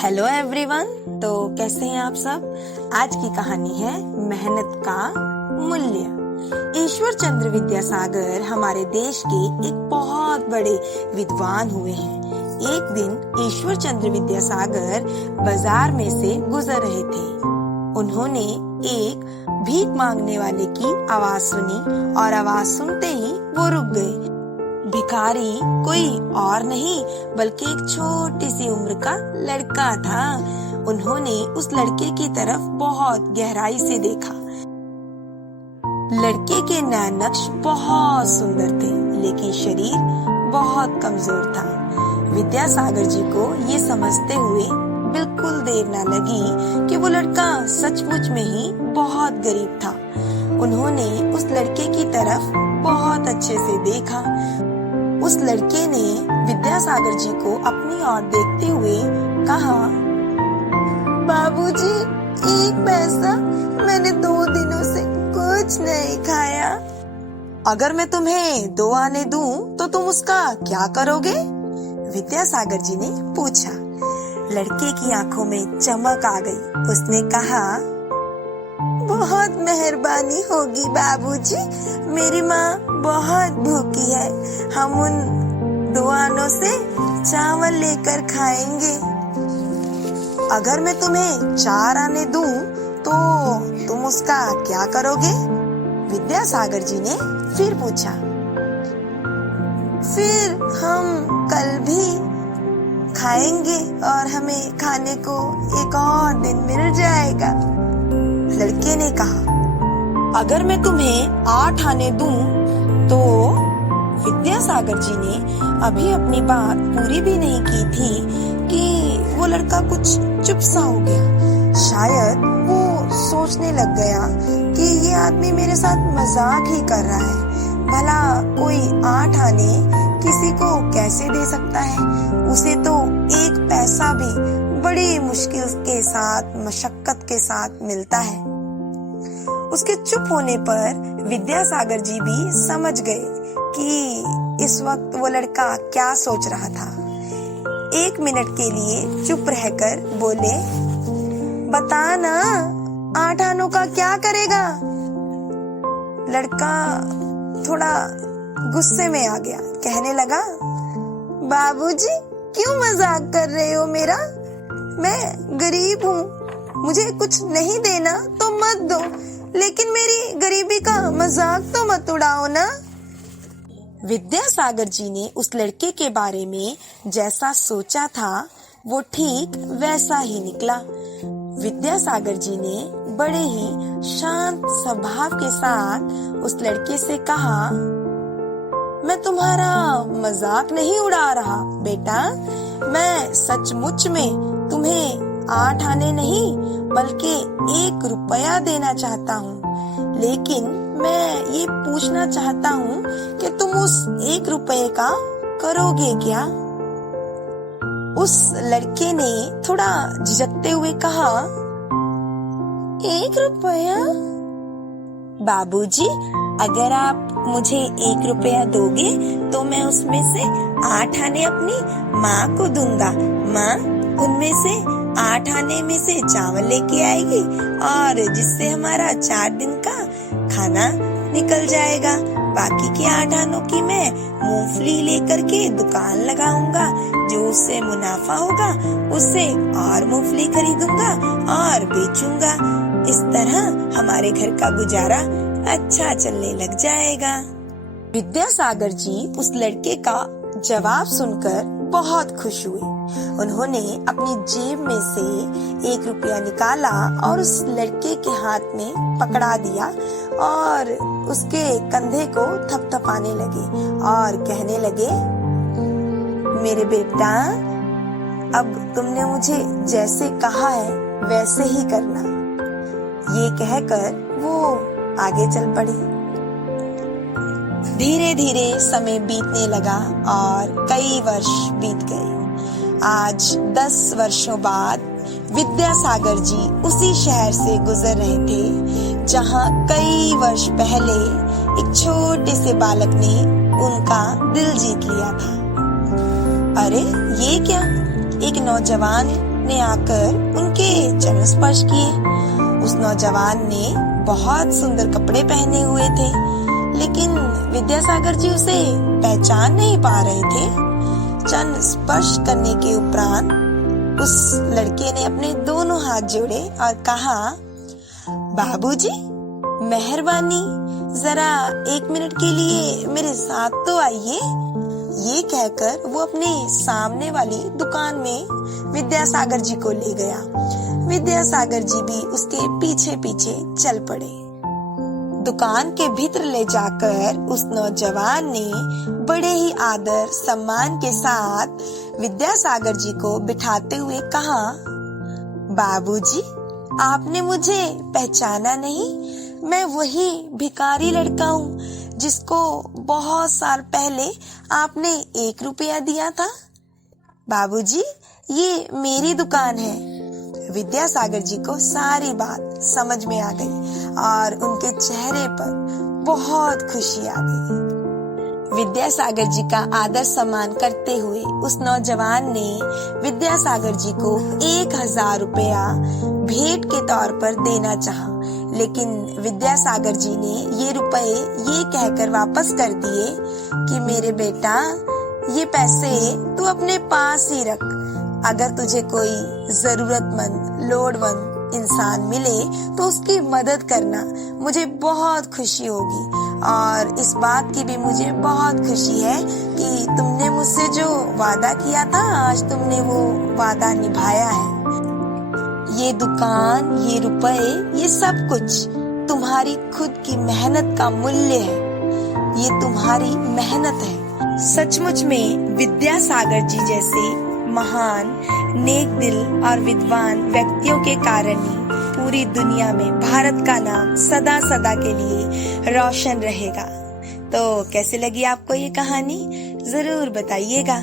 Hello everyone. तो कैसे हैं आप सब। आज की कहानी है मेहनत का मूल्य। ईश्वर चंद्र विद्यासागर हमारे देश के एक बहुत बड़े विद्वान हुए हैं। एक दिन ईश्वर चंद्र विद्यासागर बाजार में से गुजर रहे थे। उन्होंने एक भीख मांगने वाले की आवाज सुनी और आवाज सुनते ही वो रुक गए। भिखारी कोई और नहीं बल्कि एक छोटी सी उम्र का लड़का था। उन्होंने उस लड़के की तरफ बहुत गहराई से देखा। लड़के के नैन नक्श बहुत सुंदर थे, लेकिन शरीर बहुत कमजोर था। विद्यासागर जी को ये समझते हुए बिल्कुल देर न लगी कि वो लड़का सचमुच में ही बहुत गरीब था। उन्होंने उस लड़के की तरफ बहुत अच्छे से देखा। उस लड़के ने विद्यासागर जी को अपनी ओर देखते हुए कहा, बाबूजी, एक पैसा, मैंने 2 दिनों से कुछ नहीं खाया। अगर मैं तुम्हें 2 आने दूं तो तुम उसका क्या करोगे? विद्यासागर जी ने पूछा। लड़के की आंखों में चमक आ गई। उसने कहा, बहुत मेहरबानी होगी बाबूजी, मेरी माँ बहुत भूखी है। हम उन 2 आनों से चावल लेकर खाएंगे। अगर मैं तुम्हें 4 आने दूं तो तुम उसका क्या करोगे? विद्यासागर जी ने फिर पूछा। फिर हम कल भी खाएंगे और हमें खाने को एक और दिन मिल जाएगा। लड़के ने कहा, अगर मैं तुम्हें 8 आने दूं तो विद्यासागर जी ने अभी अपनी बात पूरी भी नहीं की थी कि वो लड़का कुछ चुप सा हो गया। शायद वो सोचने लग गया कि ये आदमी मेरे साथ मजाक ही कर रहा है। भला कोई 8 आने किसी को कैसे दे सकता है? उसे तो एक पैसा भी बड़ी मुश्किल के साथ, मशक्कत के साथ मिलता है। उसके चुप होने पर विद्यासागर जी भी समझ गए कि इस वक्त वो लड़का क्या सोच रहा था। 1 मिनट के लिए चुप रहकर बोले, बता ना, 8 आनों का क्या करेगा? लड़का थोड़ा गुस्से में आ गया। कहने लगा, बाबूजी, क्यों मजाक कर रहे हो मेरा? मैं गरीब हूँ, मुझे कुछ नहीं देना तो मत दो, लेकिन मेरी गरीबी का मजाक तो मत उड़ाओ ना। विद्यासागर जी ने उस लड़के के बारे में जैसा सोचा था वो ठीक वैसा ही निकला। विद्यासागर जी ने बड़े ही शांत स्वभाव के साथ उस लड़के से कहा, मैं तुम्हारा मजाक नहीं उड़ा रहा बेटा, मैं सचमुच में तुम्हें 8 आने नहीं बल्कि 1 रुपया देना चाहता हूँ। लेकिन मैं ये पूछना चाहता हूँ कि तुम उस 1 रुपये का करोगे क्या? उस लड़के ने थोड़ा झिझकते हुए कहा, 1 रुपया? बाबूजी, अगर आप मुझे 1 रुपया दोगे तो मैं उसमें से 8 आने अपनी माँ को दूंगा। माँ उनमें से 8 आने में से चावल लेके आएगी और जिससे हमारा 4 दिन का खाना निकल जाएगा। बाकी के 8 आनों की मैं मूंगफली लेकर के दुकान लगाऊंगा। जो उससे मुनाफा होगा उससे और मूंगफली खरीदूंगा और बेचूंगा। इस तरह हमारे घर का गुजारा अच्छा चलने लग जाएगा। विद्यासागर जी उस लड़के का जवाब सुनकर बहुत खुश हुए। उन्होंने अपनी जेब में से 1 रुपया निकाला और उस लड़के के हाथ में पकड़ा दिया और उसके कंधे को थपथपाने लगे और कहने लगे, मेरे बेटा, अब तुमने मुझे जैसे कहा है वैसे ही करना। ये कहकर वो आगे चल पड़े। धीरे धीरे समय बीतने लगा और कई वर्ष बीत गए। आज 10 वर्षों बाद विद्यासागर जी उसी शहर से गुजर रहे थे जहाँ कई वर्ष पहले एक छोटे से बालक ने उनका दिल जीत लिया था। अरे ये क्या, एक नौजवान ने आकर उनके चरण स्पर्श किए। उस नौजवान ने बहुत सुंदर कपड़े पहने हुए थे, लेकिन विद्यासागर जी उसे पहचान नहीं पा रहे थे। चरण स्पर्श करने के उपरांत उस लड़के ने अपने दोनों हाथ जोड़े और कहा, बाबूजी, मेहरबानी, जरा 1 मिनट के लिए मेरे साथ तो आइए। ये कहकर वो अपने सामने वाली दुकान में विद्यासागर जी को ले गया। विद्यासागर जी भी उसके पीछे पीछे चल पड़े। दुकान के भीतर ले जाकर उस नौजवान ने बड़े ही आदर सम्मान के साथ विद्यासागर जी को बिठाते हुए कहा, बाबूजी, आपने मुझे पहचाना नहीं? मैं वही भिखारी लड़का हूँ जिसको बहुत साल पहले आपने 1 रुपया दिया था। बाबूजी, ये मेरी दुकान है। विद्यासागर जी को सारी बात समझ में आ गई और उनके चेहरे पर बहुत खुशी आ गई। विद्यासागर जी का आदर सम्मान करते हुए उस नौजवान ने विद्यासागर जी को 1000 रुपया भेंट के तौर पर देना चाहा, लेकिन विद्यासागर जी ने ये रुपए ये कहकर वापस कर दिए कि मेरे बेटा, ये पैसे तू अपने पास ही रख। अगर तुझे कोई जरूरतमंद लोड़वंद इंसान मिले तो उसकी मदद करना, मुझे बहुत खुशी होगी। और इस बात की भी मुझे बहुत खुशी है कि तुमने मुझसे जो वादा किया था, आज तुमने वो वादा निभाया है। ये दुकान, ये रुपए, ये सब कुछ तुम्हारी खुद की मेहनत का मूल्य है। ये तुम्हारी मेहनत है। सचमुच में विद्यासागर जी जैसे महान, नेक दिल और विद्वान व्यक्तियों के कारण ही पूरी दुनिया में भारत का नाम सदा सदा के लिए रोशन रहेगा। तो कैसे लगी आपको ये कहानी? जरूर बताइएगा।